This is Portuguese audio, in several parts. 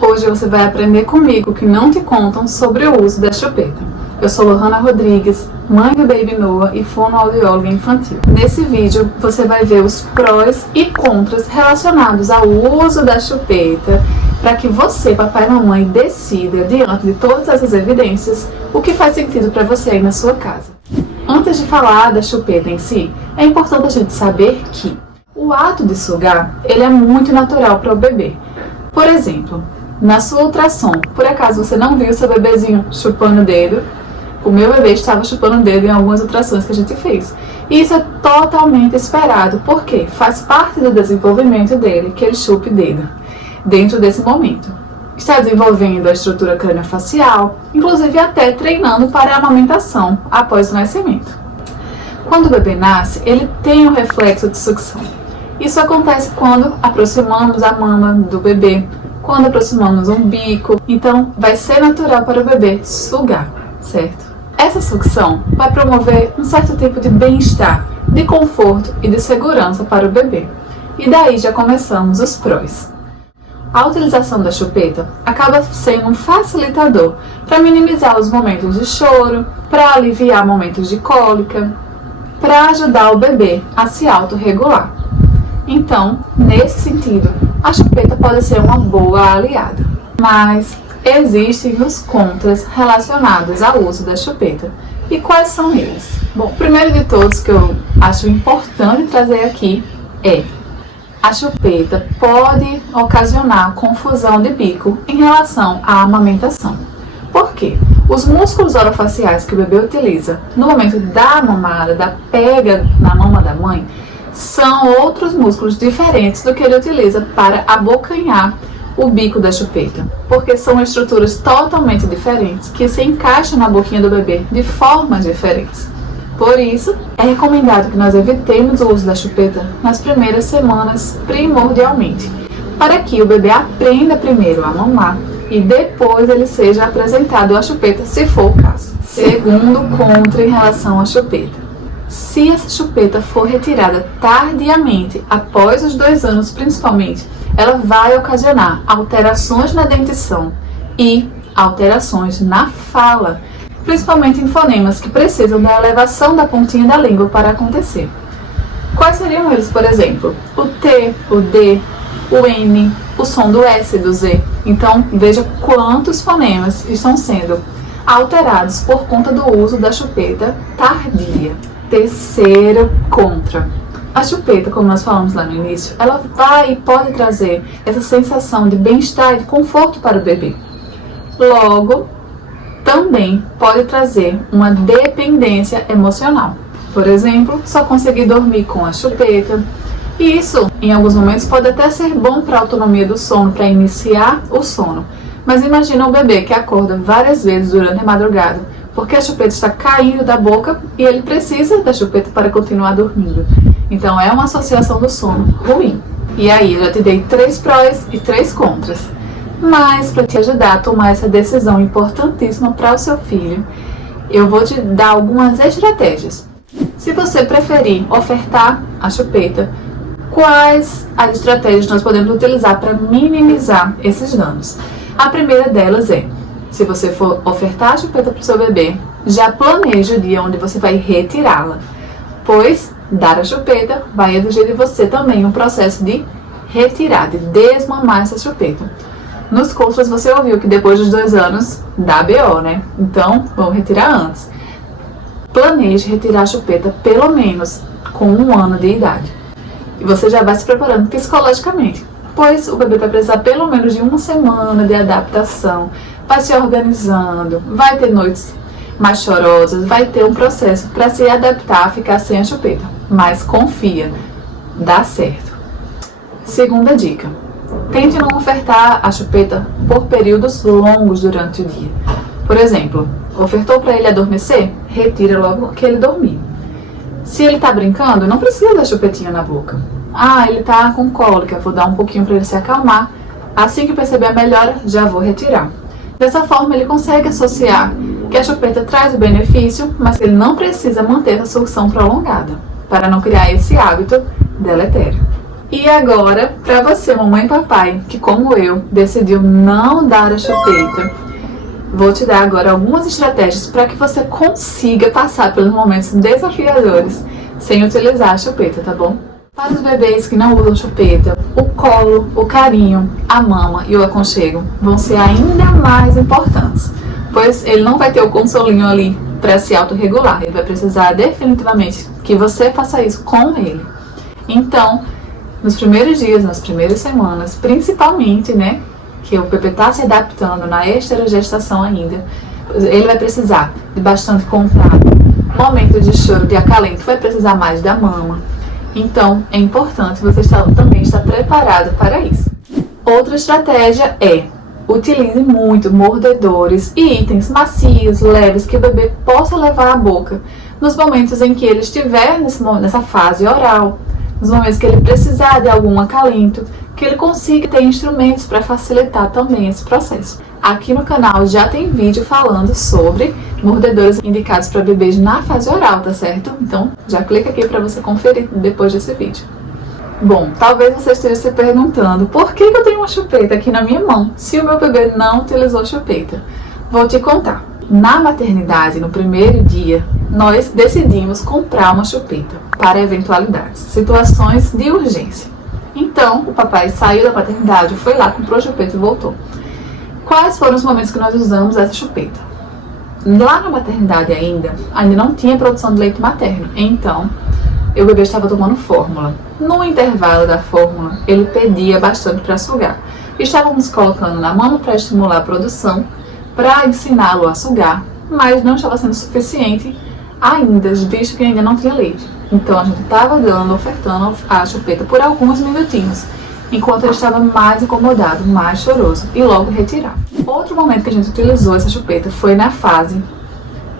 Hoje você vai aprender comigo o que não te contam sobre o uso da chupeta. Eu sou Lohana Rodrigues, mãe do Baby Noah e fonoaudióloga infantil. Nesse vídeo você vai ver os prós e contras relacionados ao uso da chupeta para que você, papai e mamãe, decida, diante de todas essas evidências, o que faz sentido para você aí na sua casa. Antes de falar da chupeta em si, é importante a gente saber que o ato de sugar, ele é muito natural para o bebê. Por exemplo, na sua ultrassom, por acaso você não viu seu bebezinho chupando o dedo? O meu bebê estava chupando o dedo em algumas ultrassons que a gente fez. E isso é totalmente esperado, porque faz parte do desenvolvimento dele que ele chupe o dedo dentro desse momento. Está desenvolvendo a estrutura craniofacial, inclusive até treinando para a amamentação após o nascimento. Quando o bebê nasce, ele tem um reflexo de sucção. Isso acontece quando aproximamos a mama do bebê, quando aproximamos o umbigo. Então, vai ser natural para o bebê sugar, certo? Essa sucção vai promover um certo tipo de bem-estar, de conforto e de segurança para o bebê. E daí já começamos os prós. A utilização da chupeta acaba sendo um facilitador para minimizar os momentos de choro, para aliviar momentos de cólica, para ajudar o bebê a se autorregular. Então, nesse sentido, a chupeta pode ser uma boa aliada. Mas existem os contras relacionados ao uso da chupeta. E quais são eles? Bom, o primeiro de todos que eu acho importante trazer aqui é: a chupeta pode ocasionar confusão de bico em relação à amamentação. Por quê? Os músculos orofaciais que o bebê utiliza no momento da mamada, da pega na mama da mãe, são outros músculos diferentes do que ele utiliza para abocanhar o bico da chupeta, porque são estruturas totalmente diferentes que se encaixam na boquinha do bebê de formas diferentes. Por isso, é recomendado que nós evitemos o uso da chupeta nas primeiras semanas primordialmente, para que o bebê aprenda primeiro a mamar e depois ele seja apresentado à chupeta, se for o caso. Segundo contra em relação à chupeta: se essa chupeta for retirada tardiamente, após os 2 anos principalmente, ela vai ocasionar alterações na dentição e alterações na fala, principalmente em fonemas que precisam da elevação da pontinha da língua para acontecer. Quais seriam eles, por exemplo? O T, o D, o N, o som do S e do Z. Então, veja quantos fonemas estão sendo alterados por conta do uso da chupeta tardia. Terceiro contra: a chupeta, como nós falamos lá no início, ela vai e pode trazer essa sensação de bem-estar e de conforto para o bebê. Logo, também pode trazer uma dependência emocional. Por exemplo, só conseguir dormir com a chupeta. E isso, em alguns momentos, pode até ser bom para a autonomia do sono, para iniciar o sono. Mas imagina um bebê que acorda várias vezes durante a madrugada, porque a chupeta está caindo da boca e ele precisa da chupeta para continuar dormindo. Então é uma associação do sono ruim. E aí, eu já te dei 3 prós e 3 contras. Mas para te ajudar a tomar essa decisão importantíssima para o seu filho, eu vou te dar algumas estratégias. Se você preferir ofertar a chupeta, quais as estratégias nós podemos utilizar para minimizar esses danos? A primeira delas é: se você for ofertar a chupeta para o seu bebê, já planeje o dia onde você vai retirá-la, pois dar a chupeta vai exigir de você também um processo de retirar, de desmamar essa chupeta. Nos contras você ouviu que depois dos 2 anos dá BO, né? Então, vamos retirar antes. Planeje retirar a chupeta pelo menos com 1 ano de idade. E você já vai se preparando psicologicamente, pois o bebê vai precisar pelo menos de 1 semana de adaptação, vai se organizando, vai ter noites mais chorosas, vai ter um processo para se adaptar a ficar sem a chupeta. Mas confia, dá certo. Segunda dica: tente não ofertar a chupeta por períodos longos durante o dia. Por exemplo, ofertou para ele adormecer? Retira logo que ele dormir. Se ele está brincando, não precisa da chupetinha na boca. Ah, ele está com cólica, vou dar um pouquinho para ele se acalmar. Assim que perceber a melhora, já vou retirar. Dessa forma, ele consegue associar que a chupeta traz o benefício, mas ele não precisa manter a sucção prolongada, para não criar esse hábito deletério. E agora, para você, mamãe e papai, que como eu, decidiu não dar a chupeta, vou te dar agora algumas estratégias para que você consiga passar pelos momentos desafiadores sem utilizar a chupeta, tá bom? Para os bebês que não usam chupeta, o colo, o carinho, a mama e o aconchego vão ser ainda mais importantes, pois ele não vai ter o consolinho ali para se autorregular, ele vai precisar definitivamente que você faça isso com ele. Então, nos primeiros dias, nas primeiras semanas, principalmente, né, que o bebê está se adaptando na esterogestação ainda, ele vai precisar de bastante contato, momento de choro, de acalento, vai precisar mais da mama. Então, é importante você também estar preparado para isso. Outra estratégia é: utilize muito mordedores e itens macios, leves, que o bebê possa levar à boca nos momentos em que ele estiver nessa fase oral, nos momentos que ele precisar de algum acalento, que ele consiga ter instrumentos para facilitar também esse processo. Aqui no canal já tem vídeo falando sobre mordedores indicados para bebês na fase oral, tá certo? Então já clica aqui para você conferir depois desse vídeo. Bom, talvez você esteja se perguntando por que eu tenho uma chupeta aqui na minha mão se o meu bebê não utilizou chupeta. Vou te contar. Na maternidade, no primeiro dia, nós decidimos comprar uma chupeta para eventualidades, situações de urgência. Então, o papai saiu da maternidade, foi lá, comprou a chupeta e voltou. Quais foram os momentos que nós usamos essa chupeta? Lá na maternidade ainda não tinha produção de leite materno, então o bebê estava tomando fórmula. No intervalo da fórmula, ele pedia bastante para sugar. Estávamos colocando na mama para estimular a produção, para ensiná-lo a sugar, mas não estava sendo suficiente ainda, visto que ainda não tinha leite. Então a gente estava ofertando a chupeta por alguns minutinhos, enquanto ele estava mais incomodado, mais choroso, e logo retirava. Outro momento que a gente utilizou essa chupeta foi na fase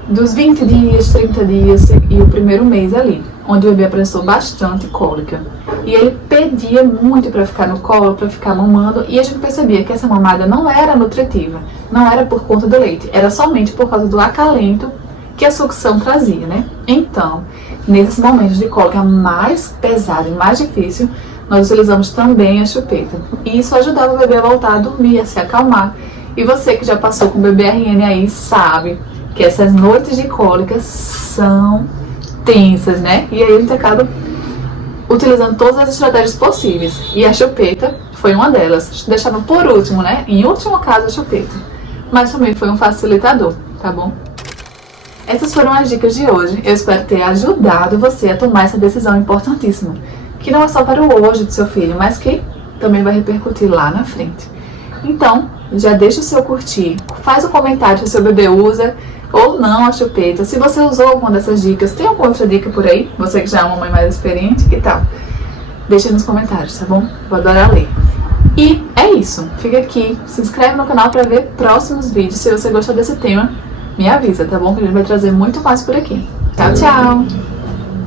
dos 20 dias, 30 dias e o primeiro mês ali, onde o bebê apresentou bastante cólica. E ele pedia muito para ficar no colo, para ficar mamando, e a gente percebia que essa mamada não era nutritiva, não era por conta do leite, era somente por causa do acalento que a sucção trazia, né? Então, nesses momentos de cólica mais pesado e mais difícil, nós utilizamos também a chupeta. E isso ajudava o bebê a voltar a dormir, a se acalmar. E você que já passou com o bebê RN aí sabe que essas noites de cólicas são tensas, né? E aí a gente acaba utilizando todas as estratégias possíveis. E a chupeta foi uma delas. Deixava por último, né? Em último caso, a chupeta. Mas também foi um facilitador, tá bom? Essas foram as dicas de hoje. Eu espero ter ajudado você a tomar essa decisão importantíssima, que não é só para o hoje do seu filho, mas que também vai repercutir lá na frente. Então, já deixa o seu curtir, faz um comentário se o seu bebê usa ou não a chupeta. Se você usou alguma dessas dicas, tem alguma outra dica por aí? Você que já é uma mãe mais experiente, que tal? Deixa nos comentários, tá bom? Vou adorar ler. E é isso. Fica aqui, se inscreve no canal para ver próximos vídeos. Se você gostou desse tema, me avisa, tá bom? Que a gente vai trazer muito mais por aqui. Tchau, tchau!